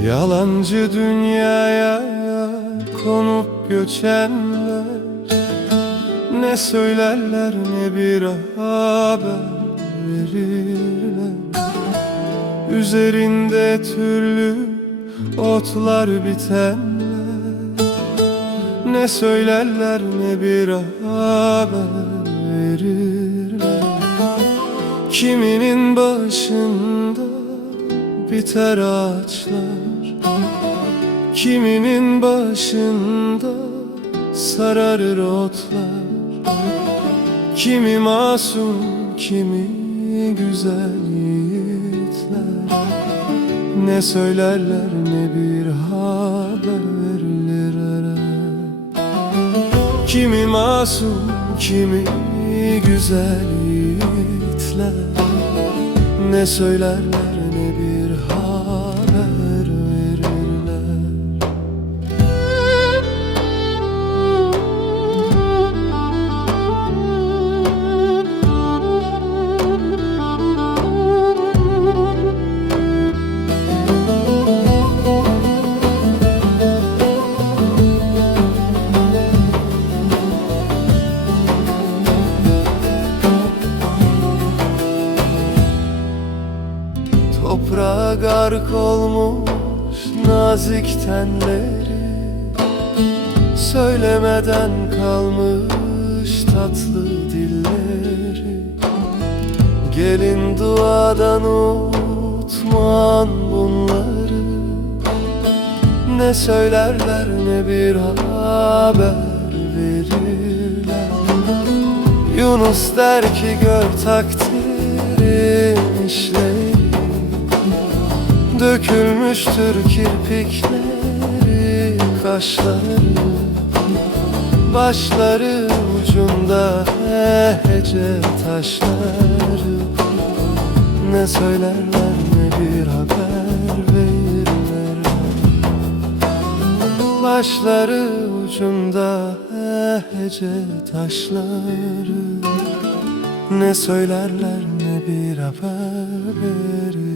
Yalancı dünyaya konup göçenler Ne söylerler ne bir haber verirler. Üzerinde türlü otlar bitenler Ne söylerler ne bir haber verirler. Kiminin başında biter ağaçlar. Kiminin başında sararır otlar. Kimi masum, kimi güzel yiğitler. Ne söylerler ne bir haber verirler Kimi masum, kimi güzel yiğitler. Ne söylerler Toprağa gark olmuş nazik tenleri. Söylemeden kalmış tatlı dilleri. Gelin duadan unutman bunları. Ne söylerler ne bir haber verirler. Yunus der ki gör takdirin işleri Dökülmüştür kirpikleri kaşları. Başları ucunda hece taşları. Ne söylerler ne bir haber verirler. Başları ucunda hece taşları. Ne söylerler ne bir haber verirler